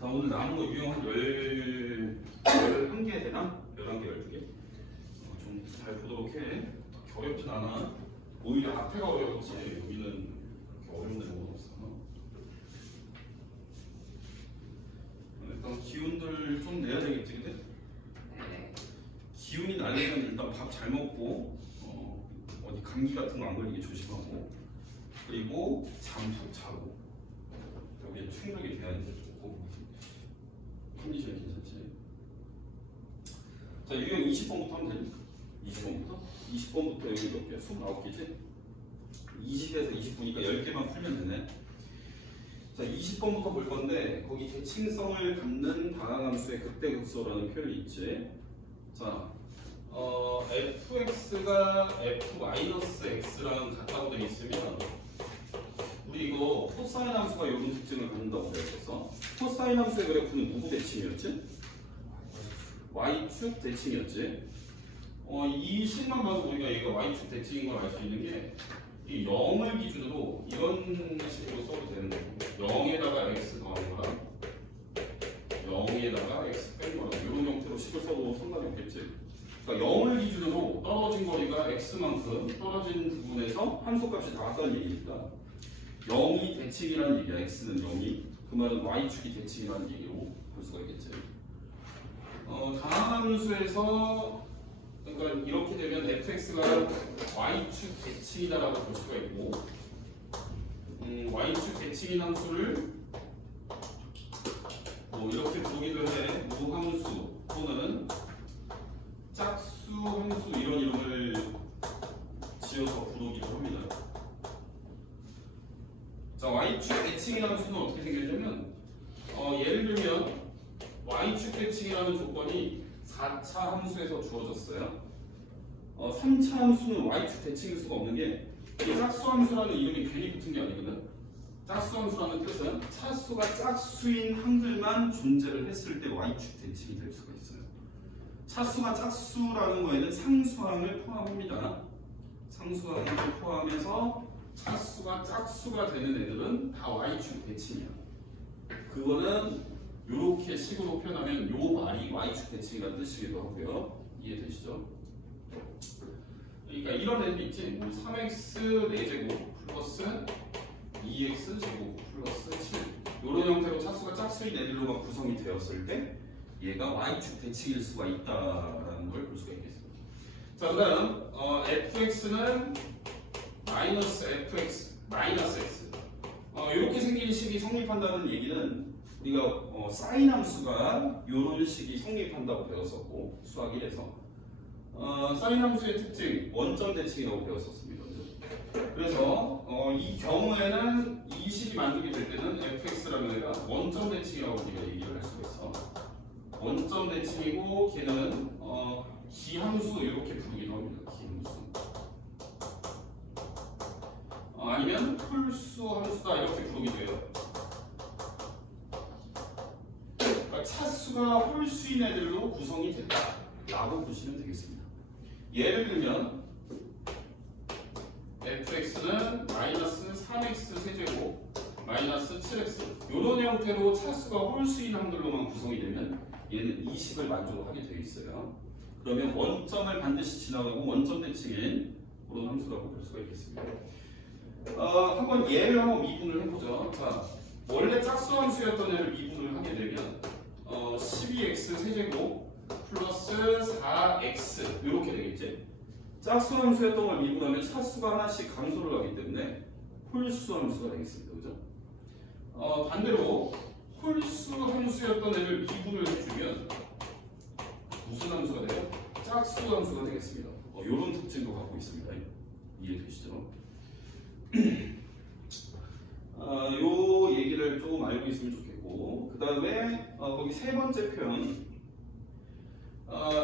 자, 오늘 남은 거 유형 한 11개 되나? 11개, 12개? 좀 잘 보도록 해. 어렵진 않아. 오히려 앞에가 어려웠지. 여기는 그렇게 어려운 데는 없어. 일단 기운들 좀 내야 되겠지, 근데? 네. 기운이 나려면 일단 밥 잘 먹고, 어디 감기 같은 거 안 걸리게 조심하고, 그리고 잠 푹 자고, 여기에 충격이 돼야 돼. 컨디션이 괜찮지? 자, 유형 20번부터 하면 되니까. 20번부터? 20번부터 여기 몇 개? 29개지? 20에서 29니까 10개만 풀면 되네. 자, 20번부터 볼 건데, 거기 대칭성을 갖는 다항함수의 극대극소라는 표현이 있지. 자, fx가 f-x랑 같다고 되어 있으면, 우리 이거 코사인 함수가 이런 특징을 갖는다고 되었어. 코사인 함수의 그래프는 누구 대칭이었지? y축 대칭이었지. 이 식만 봐도 우리가 얘가 y축 대칭인 걸 알 수 있는 게 이 0을 기준으로 이런 식으로 써도 되는 거고 0에다가 x 더하는 거랑 0에다가 x 빼는 거랑 이런 형태로 식을 써도 상관이 없겠지. 그러니까 0을 기준으로 떨어진 거리가 x만큼 떨어진 부분에서 함수값이 나왔다는 얘기니까 0이 대칭이라는 얘기야. x는 0이. 그 말은 y축이 대칭이라는 얘기로 볼 수가 있겠지. 다항함수에서 그러니까 이렇게 되면 fx가 y축 대칭이다라고 볼 수가 있고, y축 대칭인 함수를 뭐 이렇게 부르기도 해. 무함수 또는 짝수 함수 이런 이름을 지어서 부르기도 합니다. 자, y축 대칭인 함수는 어떻게 생겼냐면 예를 들면 y축 대칭이라는 조건이 4차 함수에서 주어졌어요. 3차 함수는 y축 대칭일 수가 없는 게 이 짝수 함수라는 이름이 괜히 붙은 게 아니거든. 짝수 함수라는 뜻은 차수가 짝수인 항들만 존재를 했을 때 y축 대칭이 될 수가 있어요. 차수가 짝수라는 거에는 상수항을 포함합니다. 상수항을 포함해서 차수가 짝수가 되는 애들은 다 y축 대칭이야. 그거는 이렇게 식으로 표현하면 요 말이 y축 대칭이라는 뜻이기도 하고요. 이해되시죠? 그러니까 이런 애들 있지. 뭐 3x 4제곱 플러스 2x 제곱 플러스 7 이런 형태로 차수가 짝수인 애들로만 구성이 되었을 때 얘가 y축 대칭일 수가 있다라는 걸 볼 수가 있겠습니다. 자, 그다음 fx는 마이너스 fx 마이너스 x 이렇게 생긴 식이 성립한다는 얘기는 우리가 사인 함수가 이런 식이 성립한다고 배웠었고 수학 1에서 사인 함수의 특징 원점 대칭이라고 배웠었습니다. 그래서 이 경우에는 이 식이 만들게 될 때는 fx라는 애가 원점 대칭이라고 우리가 얘기를 할 수가 있어. 원점 대칭이고 걔는 기함수 이렇게 부르기도 합니다. 기함수. 아니면 홀수 함수다 이렇게 부르기도 해요. 그러니까 차수가 홀수인 애들로 구성이 됐다라고 보시면 되겠습니다. 예를 들면 fx는 마이너스 3x 세제곱 마이너스 7x 이런 형태로 차수가 홀수인 함들로만 구성이 되면 얘는 이 식을 만족하게 되어 있어요. 그러면 원점을 반드시 지나가고 원점 대칭인 그런 함수라고 볼 수가 있겠습니다. 한번 얘를 한번 미분을 해보죠. 자, 원래 짝수 함수였던 애를 미분을 하게 되면 12x 세제곱 플러스 4x 이렇게 되겠지. 짝수 함수였던 걸 미분하면 차수가 하나씩 감소를 하기 때문에 홀수 함수가 되겠습니다. 그죠? 반대로 홀수 함수였던 애를 미분을 해주면 무슨 함수가 돼요? 짝수 함수가 되겠습니다. 이런 특징도 갖고 있습니다. 이해되시죠? 요 얘기를 좀 알고 있으면 좋겠고, 그 다음에 거기 세 번째 표현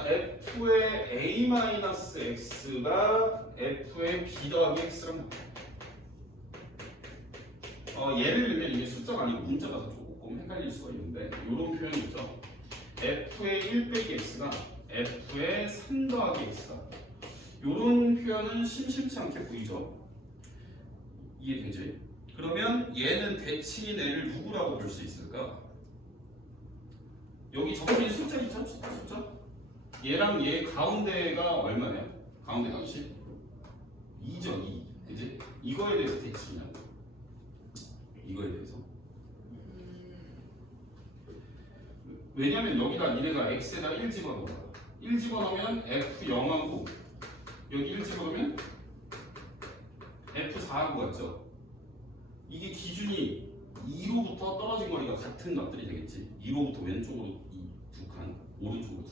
f의 a-x가 f의 b 더하기 x랑 예를 들면 이게 숫자가 아니고 문자라서 조금 헷갈릴 수가 있는데 이런 표현이 있죠. f의 1 빼기 x가 f의 3 더하기 x다. 이런 표현은 심심치 않게 보이죠. 이해되지? 그러면 얘는 대칭인 애를 누구라고 볼 수 있을까? 여기 적혀진 숫자 있죠? 숫자? 얘랑 얘 가운데가 얼마예요? 가운데 값이 2죠, 2. 그지? 이거에 대해서 대칭이냐? 이거에 대해서. 왜냐면 여기다 니네가 x에다 1 집어넣어. 1 집어넣으면 f0하고 여기 1 집어넣으면 f4하고 같죠? 이게 기준이 2로부터 떨어진 거리가 같은 값들이 되겠지. 2로부터 왼쪽으로 2칸, 오른쪽으로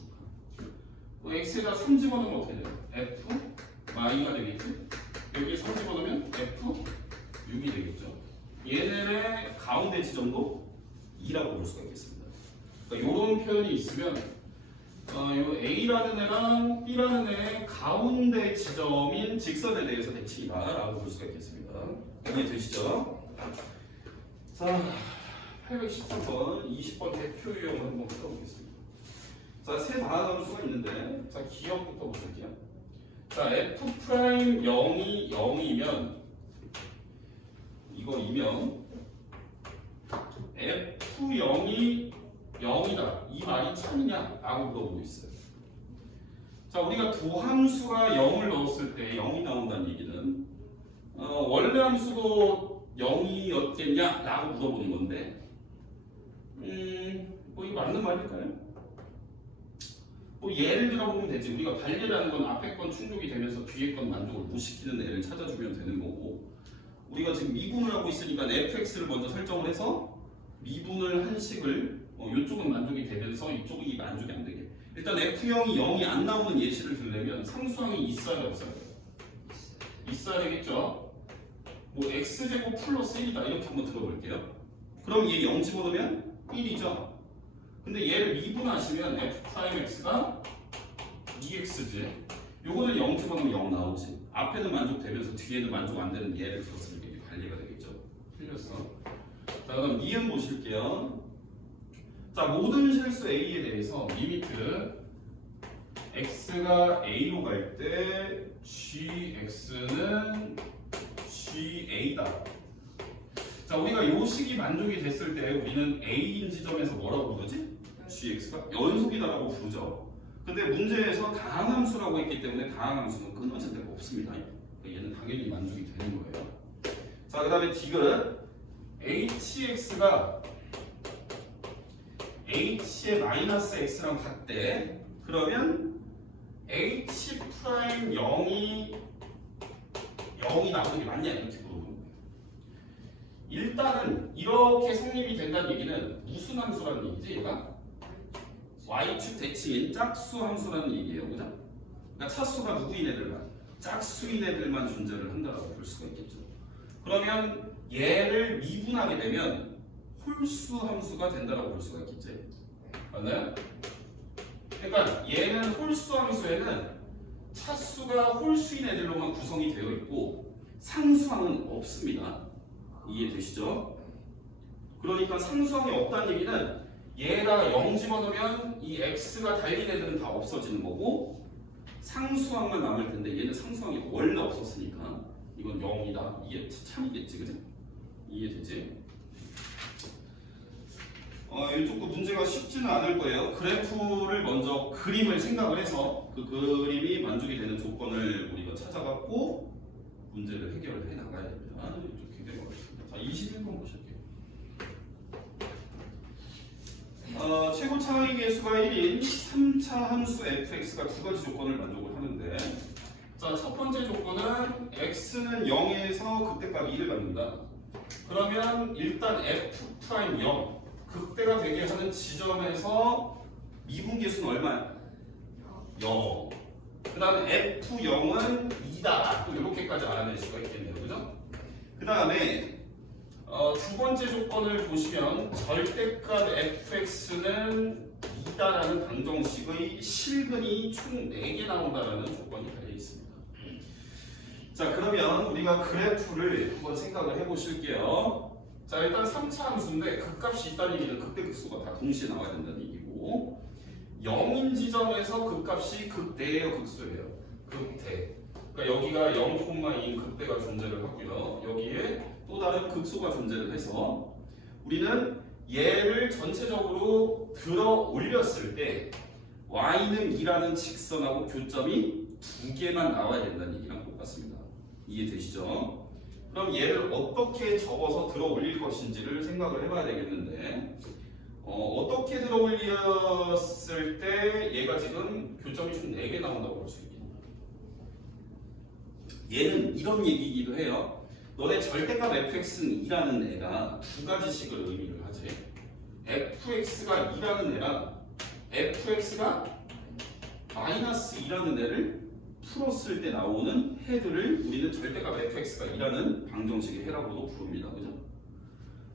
2칸. x에다 3 집어넣으면 어떻게 돼요? f 마이가 되겠지? 여기에 3 집어넣으면 f 6이 되겠죠. 얘네의 가운데 지점도 2라고 볼 수가 있겠습니다. 그러니까 이런 표현이 있으면 요 A라는 애랑 B라는 애의 가운데 지점인 직선에 대해서 대칭이다라고 볼 수가 있겠습니다. 이해되시죠? 자, 813번, 20번 대표 유형을 한번 풀어보겠습니다. 자, 세 다항함수가 있는데, 자, 기억부터 보실게요. 자, F'0이 0이면, 이거이면, F0이 0이다. 이 말이 참이냐? 라고 물어보고 있어요. 자, 우리가 두 함수가 0을 넣었을 때 0이 나온다는 얘기는, 원래 함수도 0이었겠냐? 라고 물어보는 건데, 뭐 이거 맞는 말일까요? 뭐 예를 들어보면 되지. 우리가 반례라는 건 앞에 건 충족이 되면서 뒤에 건 만족을 못 시키는 애를 찾아주면 되는 거고, 우리가 지금 미분을 하고 있으니까 fx를 먼저 설정을 해서 미분을 한 식을 이쪽은 만족이 되면서 이쪽이 만족이 안 되게. 일단 f0이 0이 안 나오는 예시를 들려면 상수항이 있어야 없어야 돼요? 있어야 되겠죠? 뭐 x제곱 플러스 1이다 이렇게 한번 들어볼게요. 그럼 얘 0 집어넣으면 1이죠. 근데 얘를 미분하시면 f'x가 2x지. 요거는 0 집어넣으면 0 나오지. 앞에는 만족되면서 뒤에는 만족 안 되는 얘를 들었을 때 관리가 되겠죠. 틀렸어. 자, 그럼 니은 보실게요. 자, 모든 실수 a에 대해서 리미트 x가 a로 갈 때 gx는 ga다. 자, 우리가 요 식이 만족이 됐을 때 우리는 a인 지점에서 뭐라고 부르지? gx가 연속이다라고 부르죠. 근데 문제에서 다항함수라고 했기 때문에 다항함수는 끊어질 데가 없습니다. 얘는 당연히 만족이 되는 거예요. 자, 그 다음에 디귿 hx가 h의 마이너스 x랑 같대. 그러면 h'0이 0이 나오는 게 맞냐 이렇게 물어보는 거예요. 일단은 이렇게 성립이 된다는 얘기는 무슨 함수라는 얘기지 얘가? y축 대칭인 짝수 함수라는 얘기예요. 그죠? 그러니까 차수가 누구인 애들만? 짝수인 애들만 존재를 한다고 볼 수가 있겠죠. 그러면 얘를 미분하게 되면 홀수 함수가 된다고 볼 수가 있겠지. 맞나요? 그러니까 얘는 홀수 함수에는 차수가 홀수인 애들로만 구성이 되어 있고 상수항은 없습니다. 이해되시죠? 그러니까 상수항이 없다는 얘기는 얘가 0 집어넣으면 이 x가 달린 애들은 다 없어지는 거고 상수항만 남을 텐데 얘는 상수항이 원래 없었으니까 이건 0이다. 이게 참이겠지, 그지? 이해되지? 이쪽도 문제가 쉽지는 않을 거예요. 그래프를 먼저 그림을 생각을 해서 그 그림이 만족이 되는 조건을 우리가 찾아갖고 문제를 해결을 해 나가야 됩니다. 이쪽 굉장히 어렵습니다. 자, 21번 보실게요. 최고 차항의 개수가 1인 3차 함수 fx가 두 가지 조건을 만족을 하는데, 자, 첫 번째 조건은 x는 0에서 극대값 2를 갖는다. 그러면 일단 f'0 극대가 되게 하는 지점에서 미분계수는 얼마야? 0. 그 다음에 f0은 2다. 또 이렇게까지 알아낼 수가 있겠네요. 그죠? 그 다음에 두 번째 조건을 보시면 절대값 fx는 2다라는 방정식의 실근이 총 4개 나온다라는 조건이 달려 있습니다. 자, 그러면 우리가 그래프를 한번 생각을 해보실게요. 자, 일단 3차 함수인데 극값이 있다는 얘기는 극대 극소가 다 동시에 나와야 된다는 얘기고 0인 지점에서 극값이 극대예요, 극소예요? 극대. 그러니까 여기가 0,2인 극대가 존재를 하고요. 여기에 또 다른 극소가 존재를 해서 우리는 얘를 전체적으로 들어 올렸을 때 y는 2라는 직선하고 교점이 두 개만 나와야 된다는 얘기랑 똑같습니다. 이해되시죠? 그럼 얘를 어떻게 적어서 들어 올릴 것인지를 생각을 해봐야 되겠는데 어떻게 들어 올렸을 때 얘가 지금 교점이 총 4개 나온다고 볼 수 있겠냐. 얘는 이런 얘기이기도 해요. 너네 절대값 fx는 2라는 애가 두 가지씩을 의미를 하지. fx가 2라는 애랑 fx가 마이너스 2라는 애를 풀었을 때 나오는 해들을 우리는 절대값 fx가 2라는 방정식의 해라고도 부릅니다. 그죠?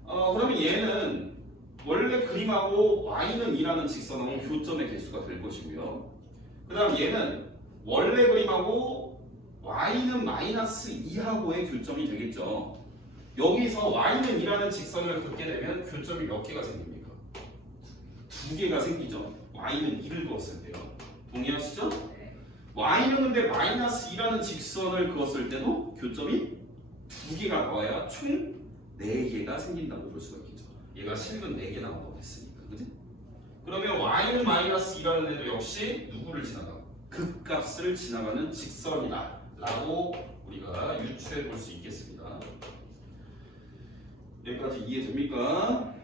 그러면 얘는 원래 그림하고 y는 2라는 직선하고 교점의 개수가 될 것이고요. 그 다음 얘는 원래 그림하고 y는 마이너스 2하고의 교점이 되겠죠. 여기서 y는 2라는 직선을 긋게 되면 교점이 몇 개가 생깁니까? 두 개가 생기죠. y는 2를 그었을 때요. 동의하시죠? y는 근데 마이너스 2라는 직선을 그었을 때도 교점이 두 개가 나와야 총 4개가 생긴다고 볼 수가 있겠죠. 얘가 실근 4개 나온다고 했으니까. 그지? 그러면 y는 마이너스 2라는 애도 역시 누구를 지나가? 극값을 지나가는 직선이다 라고 우리가 유추해 볼 수 있겠습니다. 여기까지 이해됩니까?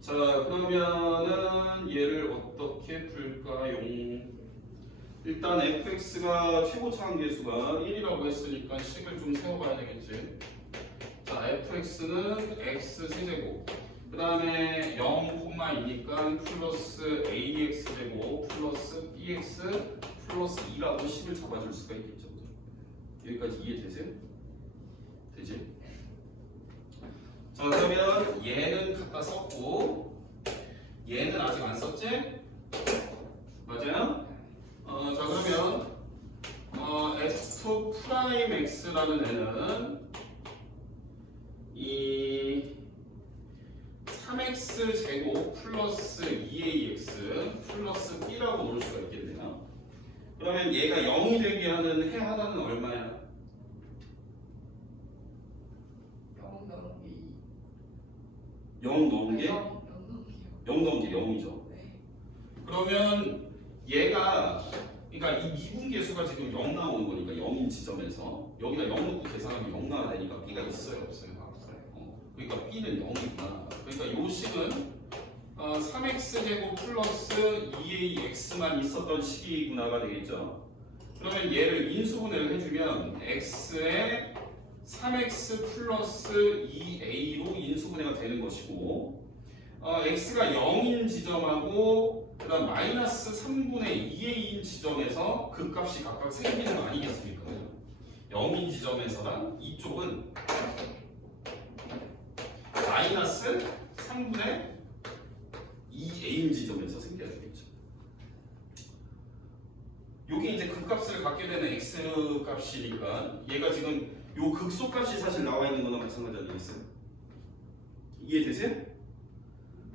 자, 그러면은 얘를 어떻게 풀까요? 일단 fx가 최고 차항계수가 1이라고 했으니까 식을 좀 세워봐야 되겠지. 자, fx는 x 세제곱, 그 다음에 0,2니까 플러스 ax제곱 플러스 bx 플러스 2라고 식을 잡아줄 수가 있겠죠. 여기까지 이해되세요? 되지? 자, 그러면 얘는 갖다 썼고 얘는 아직 안 썼지? 맞아요? 자, 그러면 f 프라임 x라는 애는 이 3x 제곱 플러스 2ax 플러스 b라고 놓을 수가 있겠네요. 그러면 얘가 0이 되게 하는 해 하나는 얼마야? 0 넣은 게? 0 넣은 게 0이죠. 그러면 얘가 그러니까 이 미분계수가 지금 0 나오는 거니까 0인 지점에서 여기다 0 넣고 계산하면 0 나와야 되니까 b가 있어요, 없어요? 그러니까 b는 0이구나. 그러니까 요 식은 3x제곱 플러스 2ax만 있었던 식이구나가 되겠죠. 그러면 얘를 인수분해를 해주면 x에 3x 플러스 2a로 인수분해가 되는 것이고 x가 0인 지점하고 그 다음 마이너스 3분의 2a인 지점에서 그 값이 각각 생기는 거 아니겠습니까? 0인 지점에서랑 이쪽은 마이너스 3분의 2a인 지점에서 생겨야 되겠죠. 요게 이제 극값을 갖게 되는 x 값이니까 얘가 지금 요 극소값이 사실 나와 있는 거나 마찬가지 아니겠어요? 이해되세요?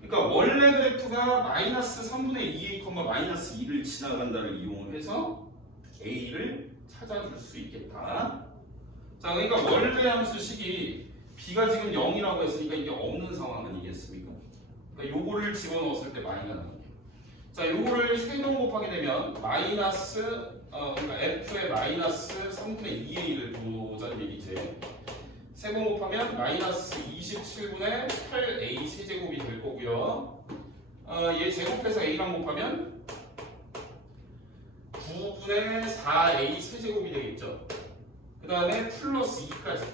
그러니까 원래 그래프가 마이너스 3분의 2a, 마이너스 2를 지나간다를 이용을 해서 a를 찾아줄 수 있겠다. 자, 그러니까 원래 함수식이 b가 지금 0이라고 했으니까 이게 없는 상황 아니겠습니까? 그러니까 요거를 집어넣었을 때 많이 나는 게. 자, 요거를 3번 곱하게 되면 마이너스 그러니까 f의 마이너스 3분의 2a를 보자는 얘기지. 3번 곱하면 마이너스 27분의 8a 세제곱이 될 거고요. 얘 제곱해서 a랑 곱하면 9분의 4a 세제곱이 되겠죠. 그 다음에 플러스 2까지.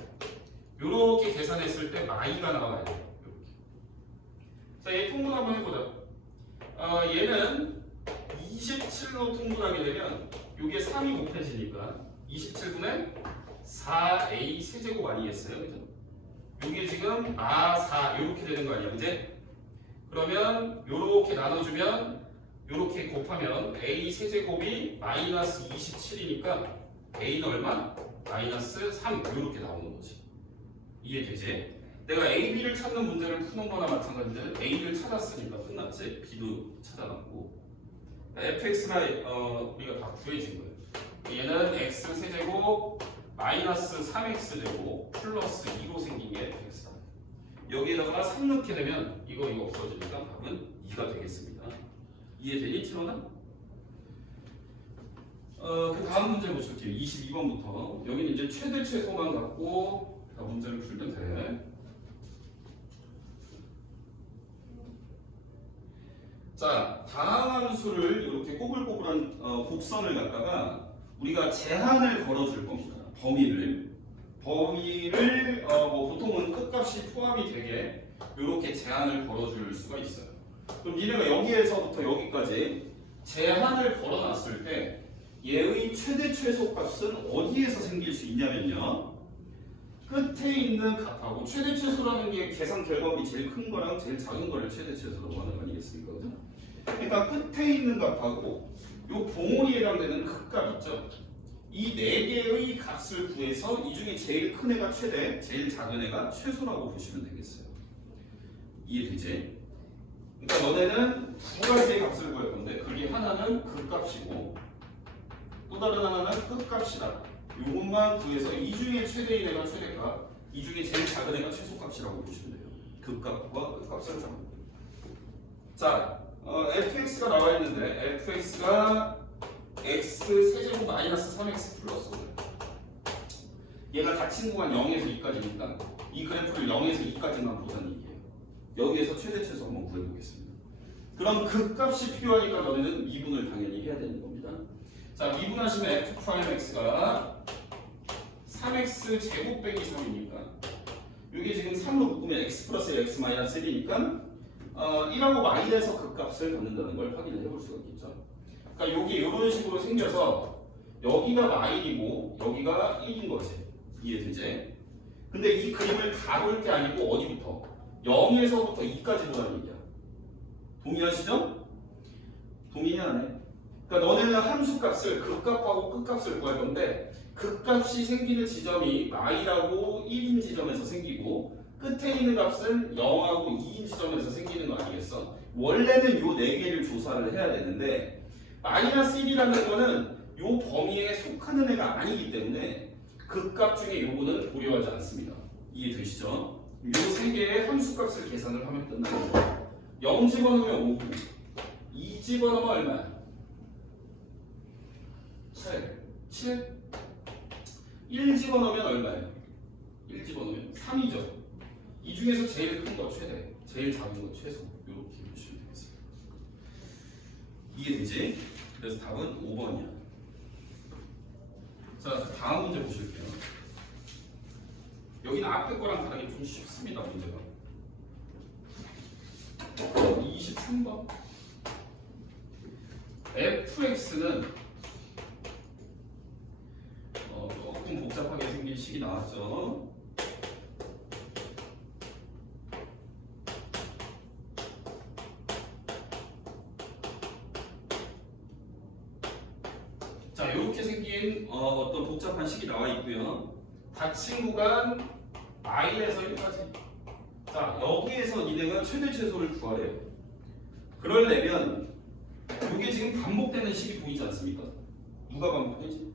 요렇게 계산했을 때 마이가 나와야 돼요. 요렇게. 자, 얘 통분 한번 해보자. 얘는 27로 통분하게 되면 요게 3이 곱해지니까 27분의 4a 세제곱 아니겠어요? 그죠? 요게 지금 4 요렇게 되는 거 아니야, 그제? 그러면 요렇게 나눠주면 요렇게 곱하면 a 세제곱이 마이너스 27이니까 a는 얼마? 마이너스 3 요렇게 나오는 거지. 이해되지? 내가 a, b를 찾는 문제를 푸는 거나 마찬가지인데 a를 찾았으니까 끝났지? b도 찾아놨고 fx가 우리가 다 구해진 거예요. 얘는 x 세제곱 마이너스 3x제곱 플러스 2로 생긴 게 fx다. 여기에다가 3 넣게 되면 이거 없어지니까 답은 2가 되겠습니다. 이해되니 친구나? 그 다음 문제 보실게요. 22번부터. 여기는 이제 최대 최소만 갖고 문제를 풀면 돼. 자, 다음 함수를 이렇게 꼬불꼬불한 곡선을 갖다가 우리가 제한을 걸어줄 겁니다. 범위를 뭐 보통은 끝값이 포함이 되게 이렇게 제한을 걸어줄 수가 있어요. 그럼 니네가 여기에서부터 여기까지 제한을 걸어놨을 때 얘의 최대 최소 값은 어디에서 생길 수 있냐면요. 끝에 있는 값하고 최대 최소라는 게 계산 결과물이 제일 큰 거랑 제일 작은 거를 최대 최소라고 하는 거 아니겠습니까? 그죠? 그러니까 끝에 있는 값하고 요 봉우리에 해당되는 그 값 있죠? 이 네 개의 값을 구해서 이 중에 제일 큰 애가 최대, 제일 작은 애가 최소라고 보시면 되겠어요. 이해되지? 그러니까 너네는 두 가지의 값을 구할 건데 그게 하나는 그 값이고 또 다른 하나는 끝값이다. 이것만 구해서 이 중에 최대인 애가 최대값, 이 중에 제일 작은 애가 최소값이라고 보시면 돼요. 극값과 끝값을 잡는. 자, fx가 나와 있는데 fx가 x 세제곱 마이너스 3x 플러스 5. 얘가 닫힌 구간 0에서 2까지니까 이 그래프를 0에서 2까지만 보자는 얘기예요. 여기에서 최대 최소 한번 구해보겠습니다. 그럼 극값이 필요하니까 너네는 미분을 당연히 해야 되는 겁니다. 자, 미분하시면 f 프라임 x가 3x 제곱 빼기 3이니까 이게 지금 3로 묶으면 x 플러스 x 마이너스 1이니까 1하고 마이너스 극값을 갖는다는 걸 확인을 해볼 수가 있겠죠. 그러니까 여기 이런 식으로 생겨서 여기가 마일이고 여기가 1인 거지. 이해되지? 근데 이 그림을 다 볼 게 아니고 어디부터? 0에서부터 2까지 보라는 얘기야. 동의하시죠? 동의해 안 해? 그러니까 너네는 함수 값을 극값하고 끝값을 구할 건데 극값이 생기는 지점이 마일하고 1인 지점에서 생기고 끝에 있는 값은 0하고 2인 지점에서 생기는 거 아니겠어? 원래는 요 4개를 조사를 해야 되는데 마이너스 1이라는 거는 요 범위에 속하는 애가 아니기 때문에 극값 중에 요거는 고려하지 않습니다. 이해되시죠? 요 3개의 함수값을 계산을 하면 끝나는 거예요. 0 집어넣으면 5분, 2 집어넣으면 얼마야? 7, 1 집어넣으면 얼마예요? 1 집어넣으면 3이죠. 이 중에서 제일 큰 거 최대, 제일 작은 거 최소 이렇게 보시면 되겠습니다. 이해되지? 그래서 답은 5번이야. 자, 다음 문제 보실게요. 여기는 앞에 거랑 다르게 좀 쉽습니다, 문제가. 23번. fx는 조금 복잡하게 생긴 식이 나왔죠. 자, 이렇게 생긴 어떤 복잡한 식이 나와 있고요. 닫힌 구간 마일에서 1까지. 자, 여기에서 니네가 최대 최소를 구하래요. 그러려면 이게 지금 반복되는 식이 보이지 않습니까? 누가 반복되지?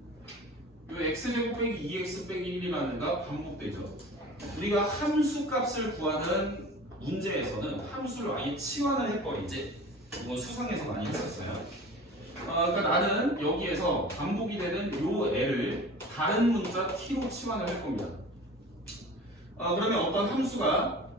요 x제곱 빼기 2x 빼기 1이라는 거 반복되죠. 우리가 함수 값을 구하는 문제에서는 함수를 아예 치환을 해버리지. 이건 수상에서 많이 했었어요. 그러니까 나는 여기에서 반복이 되는 요 애를 다른 문자 t로 치환을 할 겁니다. 그러면 어떤 함수가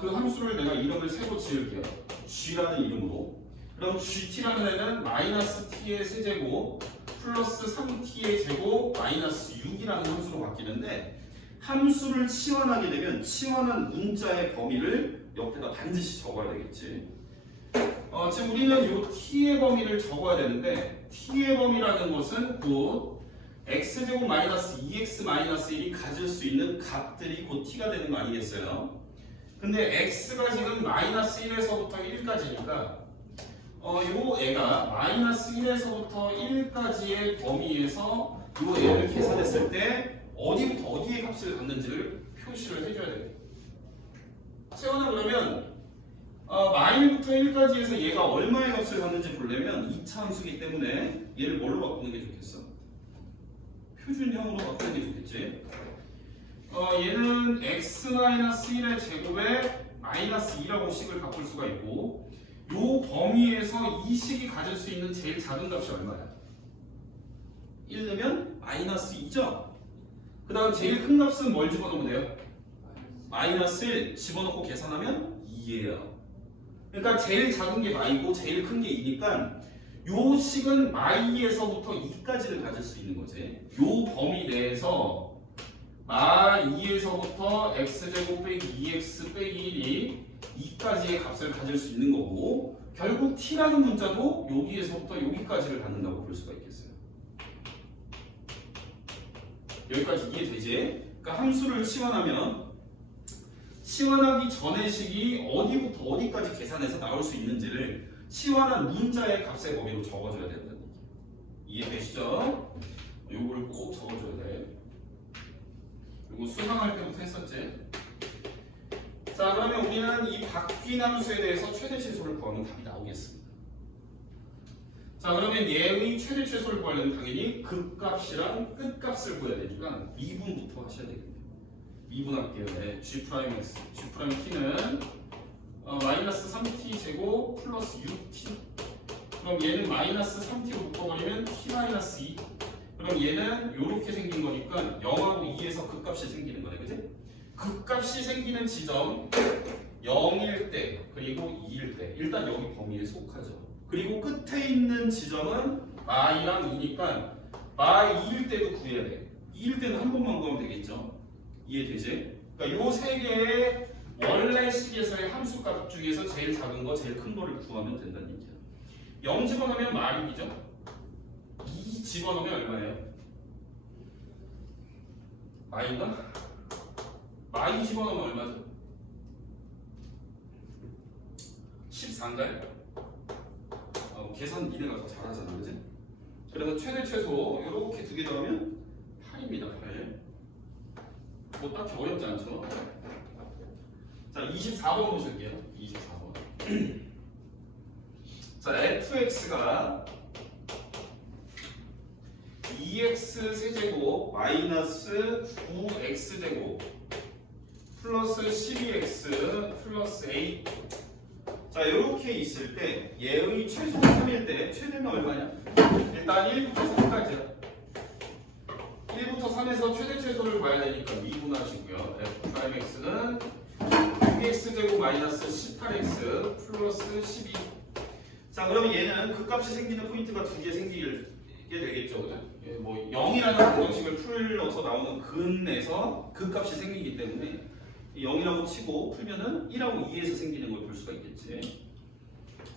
그 함수를 내가 이름을 새로 지을게요. g라는 이름으로. 그럼 gt라는 애는 마이너스 t의 세제곱 플러스 3t의 제곱 마이너스 6이라는 함수로 바뀌는데 함수를 치환하게 되면 치환한 문자의 범위를 옆에다 반드시 적어야 되겠지. 지금 우리는 이 t의 범위를 적어야 되는데 t의 범위라는 것은 곧 x제곱 마이너스 2x 마이너스 1이 가질 수 있는 값들이 곧 t가 되는 거 아니겠어요? 근데 x가 지금 마이너스 1에서부터 1까지니까 요 애가 마이너스 1에서부터 1까지의 범위에서 요 애를 계산했을 때 어디부터 어디의 값을 갖는지를 표시를 해줘야 돼요. 채원아 그러면 마일부터 1까지 해서 얘가 얼마의 값을 갖는지 보려면 2차 함수이기 때문에 얘를 뭘로 바꾸는 게 좋겠어? 표준형으로 바꾸는 게 좋겠지. 얘는 x-1의 제곱에 마이너스 2라고 식을 바꿀 수가 있고 요 범위에서 이 식이 가질 수 있는 제일 작은 값이 얼마야? 1 넣으면 마이너스 2죠? 그 다음 제일 큰 값은 뭘 집어넣으면 돼요? 마이너스 1 집어넣고 계산하면 2예요. 그러니까 제일 작은 게 마이고 제일 큰 게 2니까 요 식은 마이에서부터 2까지를 가질 수 있는 거지. 요 범위 내에서 마2에서부터 x제곱 빼기 2x 빼기 1이 2까지의 값을 가질 수 있는 거고 결국 t라는 문자도 여기에서부터 여기까지를 갖는다고 볼 수가 있겠어요. 여기까지 이해되지? 그러니까 함수를 치환하면 치환하기 전의 식이 어디부터 어디까지 계산해서 나올 수 있는지를 치환한 문자의 값의 범위로 적어줘야 된다는 얘기예요. 이해되시죠? 요거를 꼭 적어줘야 돼. 요거 수상할 때부터 했었지. 자, 그러면 우리는 이 바뀐 함수에 대해서 최대 최소를 구하면 답이 나오겠습니다. 자, 그러면 얘의 최대 최소를 구하려면 당연히 극값이랑 끝값을 구해야 되니까 미분부터 하셔야 되겠네요. 미분할게요. 네. G'X, G'T는 마이너스 3t 제곱 플러스 6t. 그럼 얘는 마이너스 3t로 묶어버리면 t 마이너스 2. 그럼 얘는 이렇게 생긴 거니까 0하고 2에서 극값이 생기는 거네, 그지? 극값이 생기는 지점 0일 때 그리고 2일 때 일단 여기 범위에 속하죠. 그리고 끝에 있는 지점은 마이랑 2니까 마 2일 때도 구해야 돼. 2일 때는 한 번만 구하면 되겠죠. 이해되지? 그러니까 요 세 개의 원래 식에서의 함수값 중에서 제일 작은 거, 제일 큰 거를 구하면 된다는 얘기야. 0 집어넣으면 마이죠. 2 집어넣으면 얼마예요? 마이인가? 마이 집어넣으면 얼마죠? 14인가요? 계산 니네가 더 잘하잖아, 그지? 그래서 최대 최소 이렇게 두 개 더하면 8입니다. 8. 뭐 딱히 어렵지 않죠? 자, 24번 보실게요. 24번. 자, fx가 2x 세제곱 마이너스 9x제곱 플러스 12x 플러스 a. 자, 이렇게 있을 때 얘의 최소가 3일 때 최대는 얼마냐? 일단 1부터 3까지야. 1부터 3에서 최대 최소를 봐야 되니까 미분하시고요. f'x는 6x제곱 마이너스 18x 플러스 12. 자, 그러면 얘는 극값이 생기는 포인트가 두 개 생기게 되겠죠. 그죠? 뭐 0이라는 방정식을 풀어서 나오는 근에서 극값이 생기기 때문에 0이라고 치고 풀면은 1하고 2에서 생기는 걸 볼 수가 있겠지.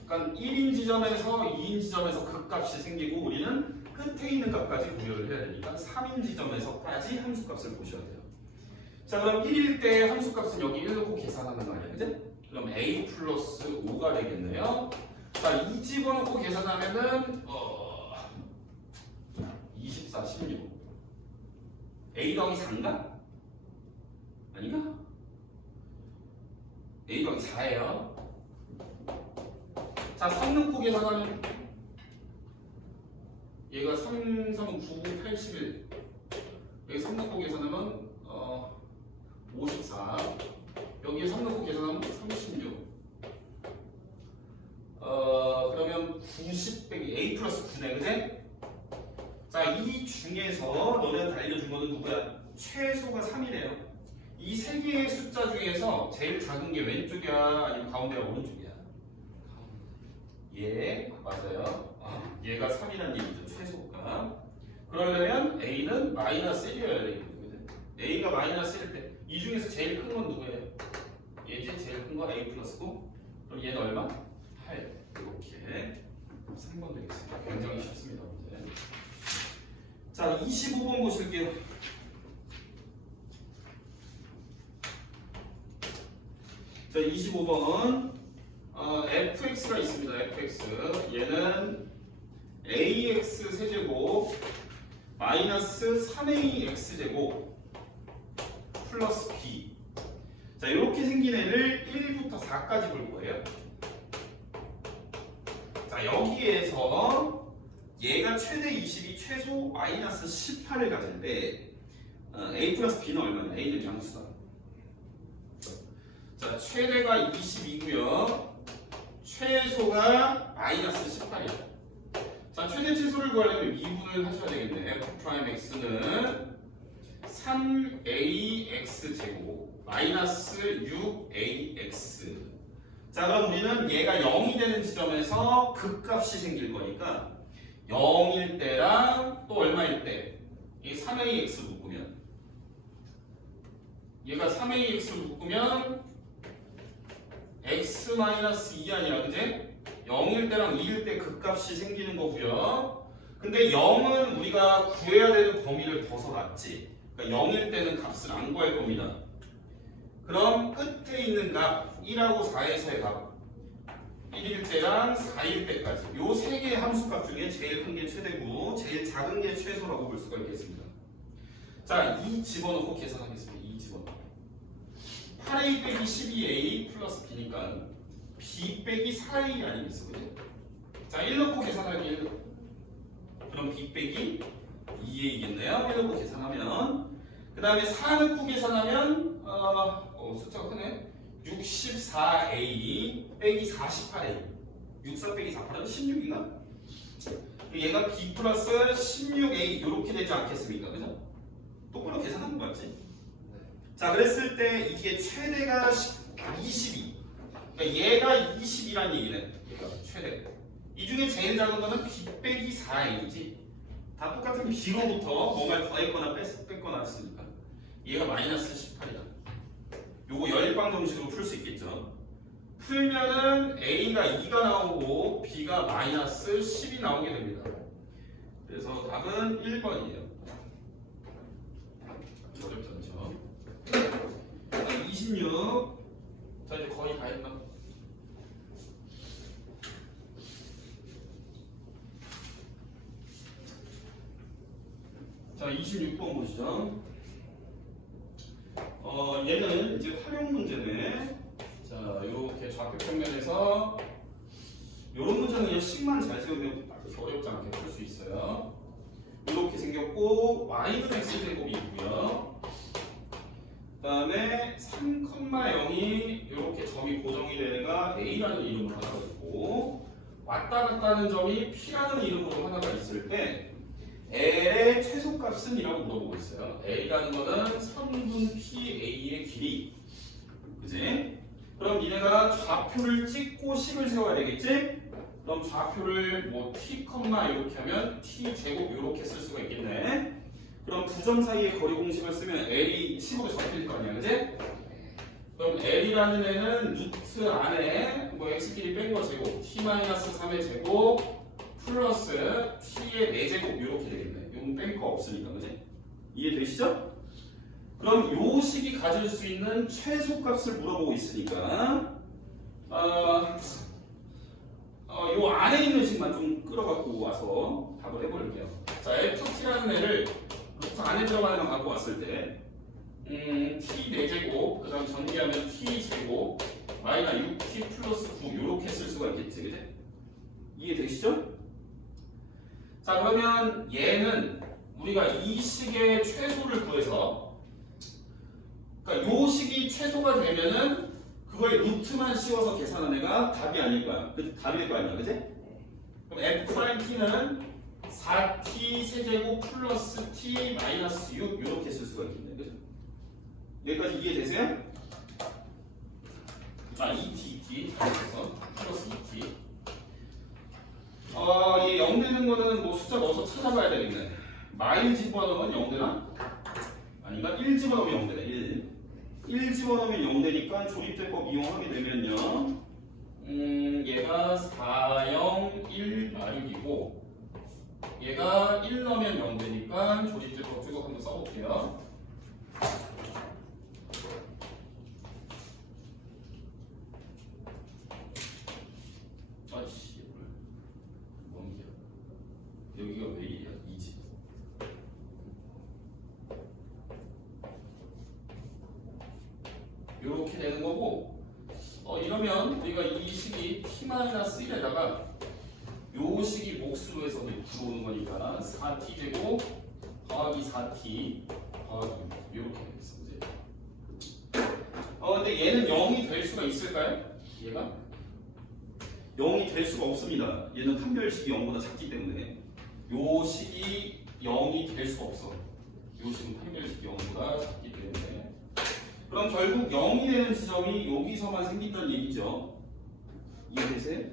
그러니까 1인 지점에서 2인 지점에서 극값이 생기고 우리는 끝에 있는 값까지 고려를 해야 되니까 3인 지점에서까지 함수값을 보셔야 돼요. 자, 그럼 1일 때 함수값은 여기 1 넣고 계산하는 거 아니야, 그지? 그럼 a 플러스 5가 되겠네요. 자, 2 집어넣고 계산하면은 24, 16. a 더하기 4인가? 아닌가? a 더하기 4예요. 자, 3 넣고 계산하면 얘가 3, 3은 9, 81. 여기 3 넣고 계산하면 54. 여기에 3 넣고 계산하면 36. 그러면 90 빼기 a 플러스 9네, 그지? 자, 이 중에서 너네한테 알려준 거는 누구야? 최소가 3이래요. 이 세 개의 숫자 중에서 제일 작은 게 왼쪽이야? 아니면 가운데야? 오른쪽이야? 예, 맞아요. 얘가 3이라는 얘기죠, 최소가. 그러려면 a는 마이너스 1이어야 되거든요. a가 마이너스 1일 때 이 중에서 제일 큰 건 누구예요? 얘지? 제일 큰 거 a 플러스 9. 그럼 얘는 얼마? 8. 이렇게 3번 되겠습니다. 굉장히 쉽습니다, 문제. 자, 25번 보실게요. 자, 25번은 fx가 있습니다. fx. 얘는 ax 세제곱 마이너스 3ax제곱 플러스 b. 자, 이렇게 생긴 애를 1부터 4까지 볼 거예요. 자, 여기에서 얘가 최대 20이 최소 마이너스 18을 가질 때 a 플러스 b는 얼마냐? a는 양수다. 자, 최대가 22고요. 최소가 마이너스 18이에요. 자, 최대 최소를 구하려면 미분을 하셔야 되겠네. f'x는 3ax 제곱 마이너스 6ax. 자, 그럼 우리는 얘가 0이 되는 지점에서 극값이 생길 거니까 0일 때랑 또 얼마일 때? 이 3ax 묶으면 얘가 3ax 묶으면 x-2 아니야, 그제? 0일 때랑 2일 때 극값이 생기는 거고요. 근데 0은 우리가 구해야 되는 범위를 벗어났지. 그러니까 0일 때는 값을 안 구할 겁니다. 그럼 끝에 있는 값 1하고 4에서의 값 1일 때랑 4일 때까지 요 세 개의 함수값 중에 제일 큰 게 최대고 제일 작은 게 최소라고 볼 수가 있겠습니다. 자, 2 집어넣고 계산하겠습니다. 2 집어넣고 8a 빼기 12a 플러스 b니까 b 빼기 4a 아니겠어, 그죠? 자, 1 넣고 계산할게요. 1 넣고. 그럼 b 빼기 2a겠네요. 1 넣고 계산하면 그 다음에 4 넣고 계산하면 숫자가 크네. 64a 빼기 48a 64 빼기 48은 16인가? 얘가 b 플러스 16a 이렇게 되지 않겠습니까? 그죠? 똑바로 계산한 거 맞지? 자, 그랬을 때 이게 최대가 22. 그러니까 얘가 20이란 얘기네. 얘가 최대. 이 중에 제일 작은 거는 b 빼기 4a지. 다 똑같은 b로부터 뭔가를 더했거나 뺐거나 했으니까. 얘가 마이너스 18이다. 요거 열방 정식으로 풀 수 있겠죠. 풀면은 a가 2가 나오고 b가 마이너스 10이 나오게 됩니다. 그래서 답은 1번이에요. 어렵지 않죠? 26. 자, 이제 거의 다 했나? 자, 26번 보시죠. 얘는 이제 활용 문제네. 자, 이렇게 좌표 평면에서 이런 문제는 그냥 식만 잘 세우면 그렇게 어렵지 않게 풀 수 있어요. 이렇게 생겼고 y는 x제곱이 있고요. 그 다음에 3,0이 이렇게 점이 고정이 되는 애가 a라는 이름으로 하나가 있고 왔다 갔다 하는 점이 p라는 이름으로 하나가 있을 때 L의 최소값은 이라고 물어보고 있어요. A라는 거는 3분 PA의 길이. 그지? 그럼 니네가 좌표를 찍고 식을 세워야 되겠지? 그럼 좌표를 뭐 T, 이렇게 하면 T 제곱 이렇게 쓸 수가 있겠네. 그럼 두 점 사이의 거리 공식을 쓰면 L이 15에 적힐 거 아니야, 그지? 그럼 L이라는 애는 루트 안에 뭐 X끼리 뺀 거 제곱, T-3의 제곱 플러스 t의 4제곱 이렇게 되겠네. 이건 뺀 거 없으니까, 그지? 이해되시죠? 그럼 요 식이 가질 수 있는 최소값을 물어보고 있으니까 요 안에 있는 식만 좀 끌어갖고 와서 답을 해볼게요. 자, ft라는 애를 루트 안에 들어가는 거 갖고 왔을 때 t 4제곱 그 다음 전개하면 t제곱 마이너스 6t 플러스 9 이렇게 쓸 수가 있겠지, 그지? 이해되시죠? 자, 그러면 얘는 우리가 이 식의 최소를 구해서 그러니까 요 식이 최소가 되면은 그거에 루트만 씌워서 계산한 애가 답이 아닐 거야. 그 답일 거 아니야, 그지? 그럼 f't는 4t 세제곱 플러스 t 마이너스 6 이렇게 쓸 수가 있겠네, 그죠? 여기까지 이해되세요? 2t 그래서 플러스 2t. 얘 0 되는 거는 뭐 숫자 넣어서 찾아봐야 되겠네. 마일 집어넣으면 0 되나? 아닌가? 1 집어넣으면 0 되네. 1 집어넣으면 0 되니까 조립제법 이용하게 되면요. 얘가 4, 0, 1, 6이고 얘가 1 넣으면 0 되니까 조립제법 쭉 한번 써볼게요. 아씨, 뭔 여기가 왜 이래요? 2지. 이렇게 되는 거고 이러면 우리가 이 식이 t-1에다가 요 식이 몫으로 해서 들어오는 거니까 4t 제곱 더하기 4t 더하기 이렇게 되겠어, 그지? 근데 근데 얘는 0이 될 수가 있을까요? 얘가? 0이 될 수가 없습니다. 얘는 판별식이 0보다 작기 때문에 요 식이 0이 될 수가 없어. 요 식은 판별식이 0보다 작기 때문에. 그럼 결국 0이 되는 지점이 여기서만 생긴다는 얘기죠. 이해되세요?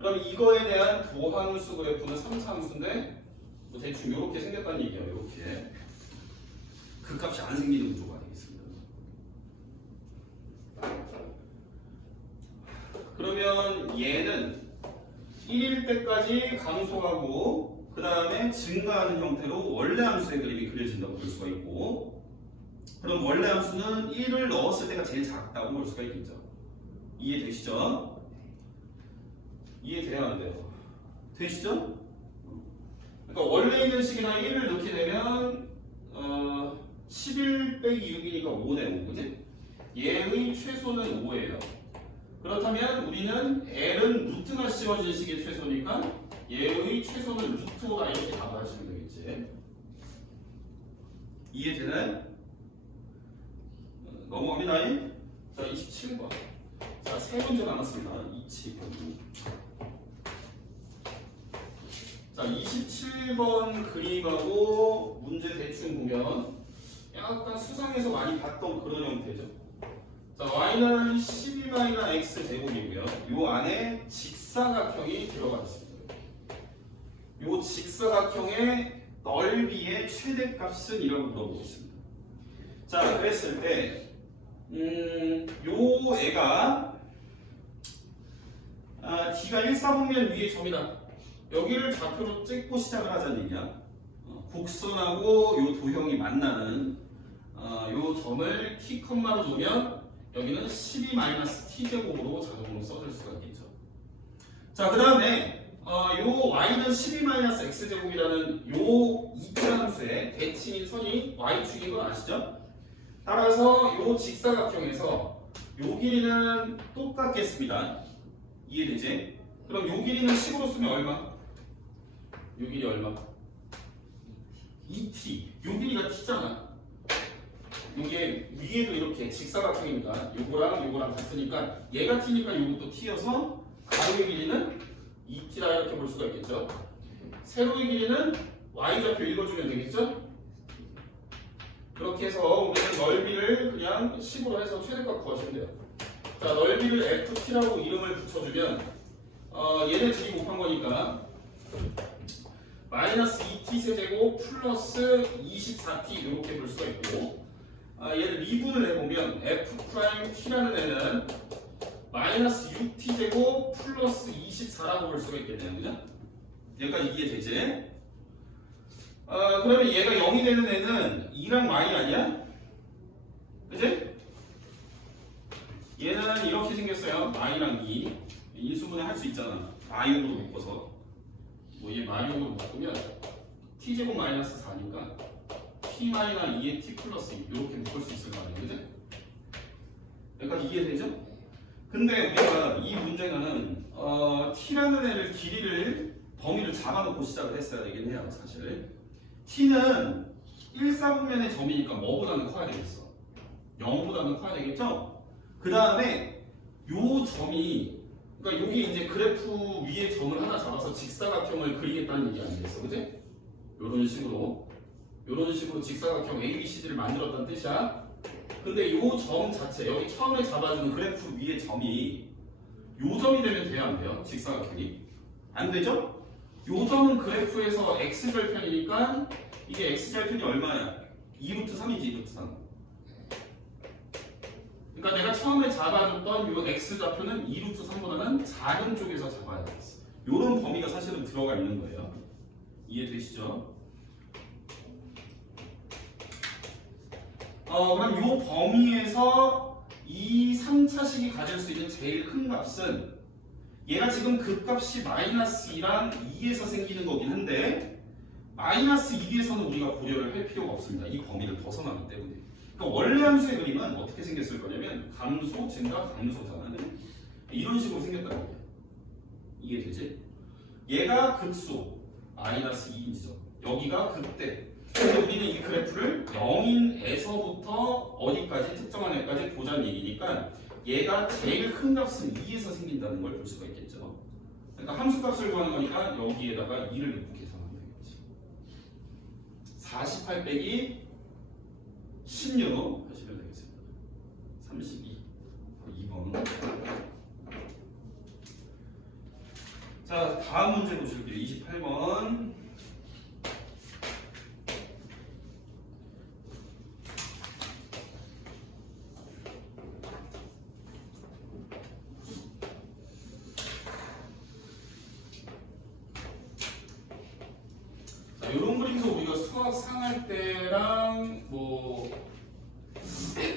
그럼 이거에 대한 도함수 그래프는 3차 함수인데 뭐 대충 이렇게 생겼다는 얘기예요. 이렇게 그 값이 안 생기는 구조가 되겠습니다. 그러면 얘는 1일 때까지 감소하고 그 다음에 증가하는 형태로 원래 함수의 그림이 그려진다고 볼 수가 있고, 그럼 원래 함수는 1을 넣었을 때가 제일 작다고 볼 수가 있겠죠. 이해되시죠? 이해돼야 안 돼요? 되시죠? 그러니까 원래 있는 식이나 1을 넣게 되면 11 빼기 6이니까 5네 5, 그지? 얘의 최소는 5예요. 그렇다면 우리는 L은 루트가 씌워진 식의 최소니까 얘의 최소는 루트 5다 이렇게 답을 하시면 되겠지. 이해되나요? 넘어갑니다. 자, 27번. 자, 세 문제 남았습니다. 27번. 자, 27번 그림하고 문제 대충 보면 약간 수상해서 많이 봤던 그런 형태죠. 자, y는 12-x 제곱이고요. 요 안에 직사각형이 들어가 있습니다. 요 직사각형의 넓이의 최대값은 이라고 물어보고 있습니다. 자, 그랬을 때 요 애가 D가 1사분면 위의 점이다. 여기를 좌표로 찍고 시작을 하자는 얘기야. 곡선하고 요 도형이 만나는 요 점을 t, 로 놓으면 여기는 12-t제곱으로 자동으로 써줄 수가 있겠죠. 자, 그 다음에 요 y는 12-x제곱이라는 요 이차함수의 대칭인 선이 y축인 건 아시죠? 따라서 요 직사각형에서 요 길이는 똑같겠습니다. 이해되지? 그럼 요 길이는 10으로 쓰면 얼마? 요 길이 얼마? 2t. 요 길이가 t잖아. 이게 위에도 이렇게 직사각형입니다. 요거랑 같으니까 얘가 t니까 요것도 t여서 가로의 길이는 2t라 이렇게 볼 수가 있겠죠. 세로의 길이는 y좌표 읽어주면 되겠죠. 그렇게 해서 우리는 넓이를 그냥 10으로 해서 최대값 구하시면 돼요. 자, 넓이를 ft라고 이름을 붙여주면 얘네 둘이 곱한 거니까 마이너스 2t 세제곱 플러스 24t 이렇게 볼 수가 있고, 얘를 미분을 해보면 f't라는 애는 마이너스 6t 제곱 플러스 24라고 볼 수가 있겠네요. 그죠? 여기까지 이해되지? 그러면 얘가 0이 되는 애는 2랑 y 아니야? 그지? 얘는 이렇게 생겼어요. y랑 2 인수분해 할 수 있잖아. 마육으로 묶어서 뭐 얘 마육으로 묶으면 t제곱 마이너스 4니까 t 마이너 2에 t 플러스 2 이렇게 묶을 수 있을 거 아니에요, 그지? 여기까지 이해되죠? 근데 우리가 이 문제는 t라는 애를 범위를 잡아놓고 시작을 했어야 되긴 해요, 사실. t는 1사분면의 점이니까 뭐보다는 커야 되겠어? 0보다는 커야 되겠죠? 그 다음에 요 점이, 그러니까 여기 이제 그래프 위에 점을 하나 잡아서 직사각형을 그리겠다는 얘기 아니겠어, 그지? 요런 식으로 직사각형 ABCD를 만들었다는 뜻이야. 근데 요 점 자체, 여기 처음에 잡아주는 그래프 위에 점이 요 점이 되면 돼야 안 돼요? 직사각형이 안 되죠? 요 점은 그래프에서 x절편이니까 이게 x절편이 얼마야? 2루트 3이지, 2루트 3. 그러니까 내가 처음에 잡아줬던 요 x좌표는 2루트 3보다는 작은 쪽에서 잡아야 되겠어. 요런 범위가 사실은 들어가 있는 거예요. 이해되시죠? 그럼 요 범위에서 이 3차식이 가질 수 있는 제일 큰 값은 얘가 지금 극값이 마이너스 2랑 2에서 생기는 거긴 한데 마이너스 2에서는 우리가 고려를 할 필요가 없습니다. 이 범위를 벗어나기 때문에. 그러니까 원래 함수의 그림은 어떻게 생겼을 거냐면 감소, 증가, 감소잖아요. 이런 식으로 생겼다는 거예요. 이해되지? 얘가 극소, 마이너스 2인지죠. 여기가 극대, 근데 우리는 이 그래프를 0인에서부터 어디까지 특정한 애까지 보자는 얘기니까 얘가 제일 큰 값은 2에서 생긴다는 걸 볼 수가 있겠죠. 그러니까 함수 값을 구하는 거니까 여기에다가 2를 넣고 계산하면 되겠지. 48 빼기 16 하시면 되겠습니다. 32. 2번. 자, 다음 문제 보실게요. 28번. 이런 그림도 우리가 수학 상할 때랑 뭐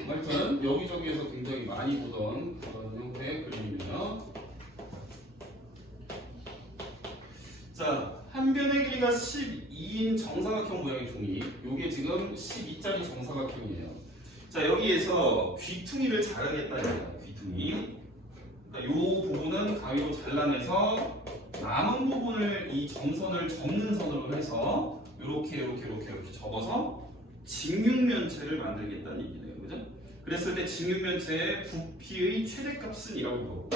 하여튼 여기저기에서 굉장히 많이 보던 그런 형태의 그림이에요. 자, 한 변의 길이가 12인 정사각형 모양의 종이, 요게 지금 12짜리 정사각형이에요. 자, 여기에서 귀퉁이를 자르겠다는 거예요. 귀퉁이. 그러니까 요 부분은 가위로 잘라내서 남은 부분을 이 점선을 접는 선으로 해서 이렇게 접어서 직육면체를 만들겠다는 얘기네요. 그죠? 그랬을 때 직육면체의 부피의 최대값은 이라고 물어보고.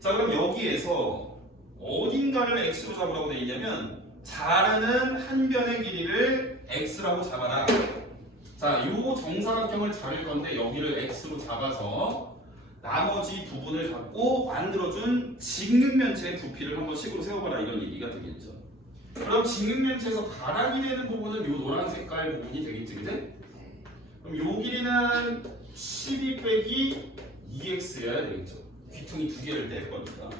자, 그럼 여기에서 어딘가를 x로 잡으라고 되어 있냐면 자르는 한 변의 길이를 x라고 잡아라. 자, 요 정사각형을 자를 건데 여기를 x로 잡아서 나머지 부분을 갖고 만들어준 직육면체의 부피를 한번 식으로 세워봐라, 이런 얘기가 되겠죠. 그럼 직육면체에서 가랑이 되는 부분은 요 노란 색깔 부분이 되겠지, 그지? 그럼 요 길이는 12 빼기 2x여야 되겠죠. 귀퉁이 두 개를 뗄 거니까.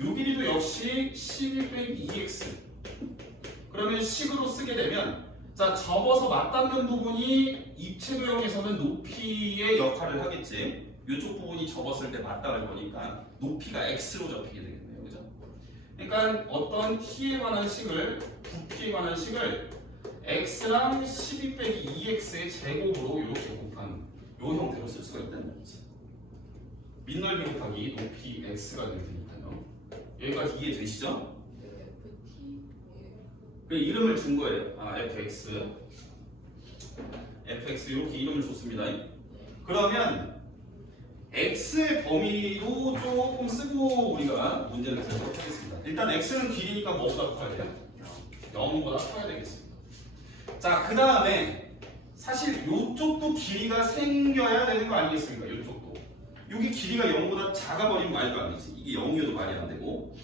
요 길이도 역시 12 빼기 2x. 그러면 식으로 쓰게 되면, 자, 접어서 맞닿는 부분이 입체 도형에서는 높이의 역할을 하겠지. 이쪽 부분이 접었을 때 맞닿을 거니까 높이가 x로 접히게 되겠네요. 그죠? 그러니까 어떤 t에 관한 식을, 부피에 관한 식을 x랑 12 빼기 2x의 제곱으로 이렇게 곱한 이 형태로 쓸 수가 있다는 거지. 민넓이 곱하기 높이 x가 될 테니까요. 여기까지 이해되시죠? 그 이름을 준 거예요. 아, fx. fx 이렇게 이름을 줬습니다. 그러면 x의 범위도 조금 쓰고 우리가 문제를 풀도록 하겠습니다. 일단 x는 길이니까 뭐보다 커야 돼요? 0보다 커야 되겠습니다. 자, 그 다음에 사실 이쪽도 길이가 생겨야 되는 거 아니겠습니까? 이쪽도. 여기 길이가 0보다 작아버리면 말도 안 되지. 이게 0이어도 말이 안 되고,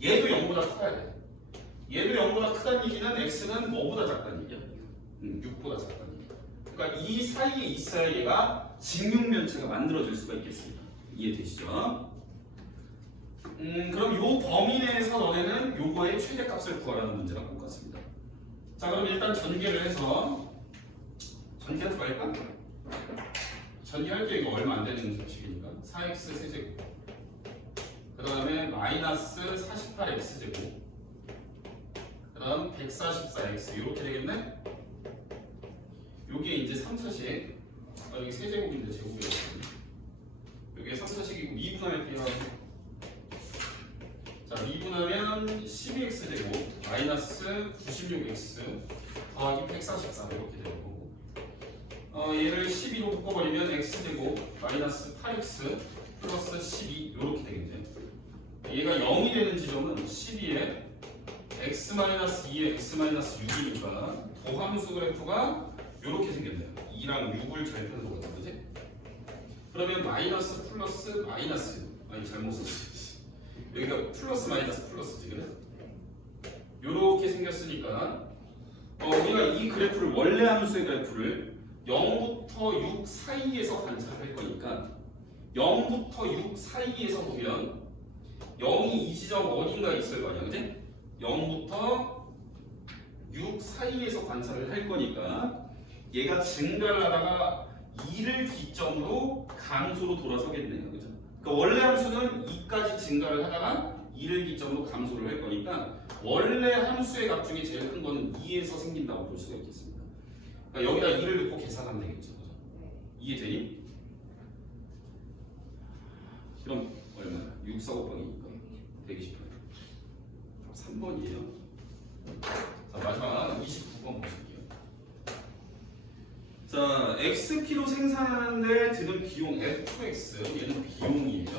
얘도 0보다 커야 돼. 얘도 0보다 크다는 얘기는 x는 뭐보다 작다는 얘기야? 6보다 작다는 얘기야. 그러니까 이 사이에 있어야 얘가 직육면체가 만들어질 수가 있겠습니다. 이해되시죠? 그럼 요 범위 내에서 너네는 요거의 최대값을 구하라는 문제랑 똑같습니다. 자, 그럼 일단 전개를 해서 전개하지 말까? 전개할게. 이거 얼마 안 되는 식이니까 4x 세제곱, 그 다음에 마이너스 48x 제곱, 그 다음 144x 이렇게 되겠네? 요게 이제 3차식, 여기 세제곱인데 제곱이었거든요. 요게 3차식이고 미분할게요. 자, 미분하면 12x 제곱 마이너스 96x 더하기 144 이렇게 되는 거고, 얘를 12로 묶어버리면 x제곱 마이너스 8x 플러스 12 이렇게 되겠네요. 얘가 0이 되는 지점은 12에 x-2에 x-6이니까 도함수 그래프가 이렇게 생겼네요. 2랑 6을 잘 펴는 거거든, 그지? 그러면 마이너스 플러스 마이너스, 아니 잘못 썼어. 여기가 플러스 마이너스 플러스지, 그래? 이렇게 생겼으니까 우리가 이 그래프를, 원래 함수의 그래프를 0부터 6 사이에서 관찰할 거니까 0부터 6 사이에서 보면 0이 이 지점 어딘가 있을 거 아니야, 그지? 0부터 6 사이에서 관찰을 할 거니까 얘가 증가를 하다가 2를 기점으로 감소로 돌아서겠네요. 그죠? 그러니까 원래 함수는 2까지 증가를 하다가 2를 기점으로 감소를 할 거니까 원래 함수의 값 중에 제일 큰 거는 2에서 생긴다고 볼 수가 있겠습니다. 그러니까 여기다 2를 넣고 계산하면 되겠죠. 그죠? 이해되니? 그럼 얼마야? 6, 4, 5번이니까 128. 3번이에요. 자, 마지막 29번 보실게요. 자, X키로 생산하는데 드는 비용 Fx, 얘는 비용이에요.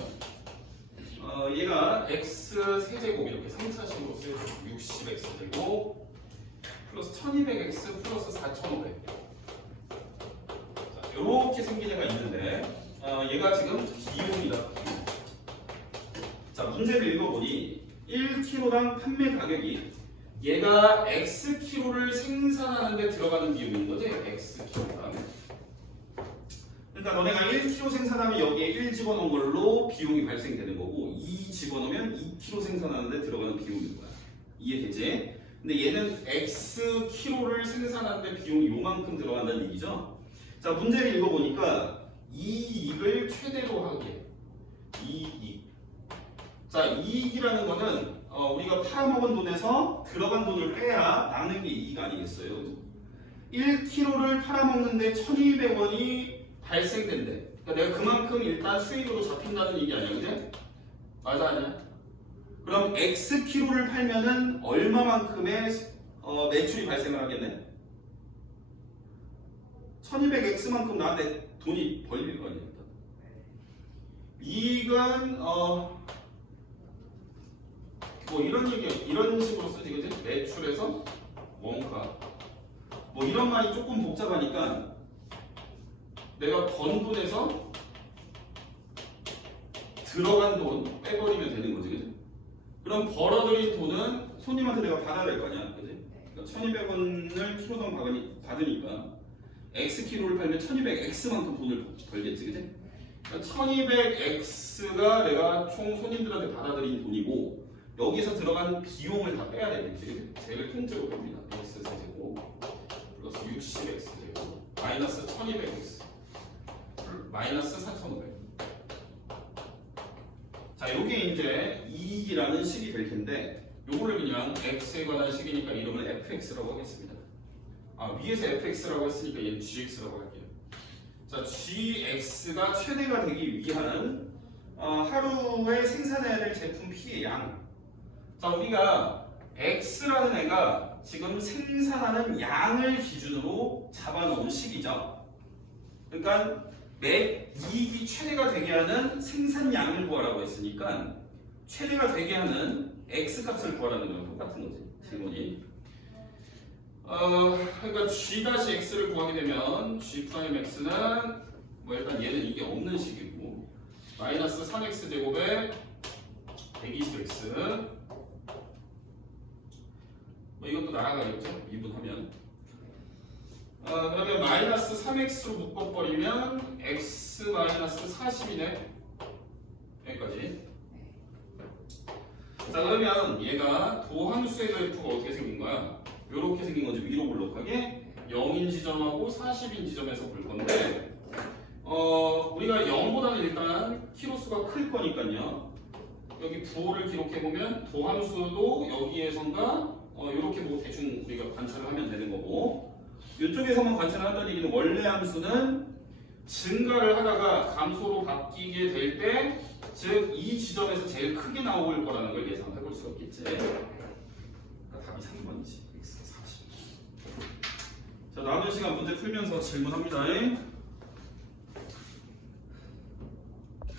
얘가 X 세제곱 이렇게 3차식으로 쓰여져 60X 되고 플러스 1200X 플러스 4500. 자, 이렇게 생긴 애가 있는데 얘가 지금 비용이다. 비용. 자, 문제를 읽어보니 1kg당 판매 가격이 얘가 X키로를 생산하는데 들어가는 비용인 거지? X키로당. 그러니까 너네가 1kg 생산하면 여기에 1 집어넣은 걸로 비용이 발생되는 거고 2 집어넣으면 2kg 생산하는데 들어가는 비용인 거야. 이해되지? 근데 얘는 X키로를 생산하는데 비용이 요만큼 들어간다는 얘기죠? 자, 문제를 읽어보니까 이익을 최대로 하게. 이익. 자, 이익이라는 거는 우리가 팔아먹은 돈에서 들어간 돈을 빼야 나는 게 이익 아니겠어요? 1kg를 팔아먹는데 1200원이 발생된대. 그러니까 내가 그만큼 일단 수익으로 잡힌다는 얘기 아니야, 그지? 맞아, 아니야? 그럼 X키로를 팔면은 얼마만큼의 매출이 발생을 하겠네? 1200X만큼 나한테 돈이 벌릴 거 아니야, 일단. 이익은 뭐 이런 얘기, 이런 식으로 쓰지, 그지? 매출에서 원가. 뭐 이런 말이 조금 복잡하니까 내가 번 돈에서 들어간 돈 빼버리면 되는 거지, 그지? 그럼 벌어들인 돈은 손님한테 내가 받아야 될 거 아니야, 그지? 그러니까 1200원을 키로당 받으니까 X키로를 팔면 1200X만큼 돈을 벌겠지, 그지? 그러니까 1200X가 내가 총 손님들한테 받아들인 돈이고 여기서 들어간 비용을 다 빼야 되겠지. 제를 통째로 뺍니다. X세제곱 플러스 60X제곱 마이너스 1200X 마이너스 4500. 자, 요게 이제 이익이라는 식이 될 텐데 요거를 그냥 X에 관한 식이니까 이름을 fx라고 하겠습니다. 위에서 fx라고 했으니까 얘는 gx라고 할게요. 자, gx가 최대가 되기 위한 하루에 생산해야 될 제품 P의 양. 자, 우리가 X라는 애가 지금 생산하는 양을 기준으로 잡아놓은 식이죠. 그러니까 매 이익이 최대가 되게 하는 생산량을 구하라고 했으니까 최대가 되게 하는 X값을 구하라는 거랑 똑같은 거지, 질문이. 그러니까 G-X를 구하게 되면 G'-X는 뭐 일단 얘는 이게 없는 식이고 마이너스 3X 제곱에 120X 뭐 이것도 날아가겠죠? 미분하면. 그러면 마이너스 3x로 묶어버리면 x 마이너스 40이네. 여기까지. 자, 그러면 얘가 도함수의 그래프가 어떻게 생긴 거야? 이렇게 생긴 건지 위로 볼록하게 0인 지점하고 40인 지점에서 볼 건데 우리가 0보다는 일단 키로수가 클 거니까요. 여기 부호를 기록해보면 도함수도 여기에선가 이렇게 뭐 대충 우리가 관찰을 하면 되는 거고 이쪽에서만 관찰을 한다는 얘기는 원래 함수는 증가를 하다가 감소로 바뀌게 될 때 즉 이 지점에서 제일 크게 나올 거라는 걸 예상해 볼 수가 있겠지. 그러니까 답이 3번이지. X가 40. 자, 남은 시간 문제 풀면서 질문합니다.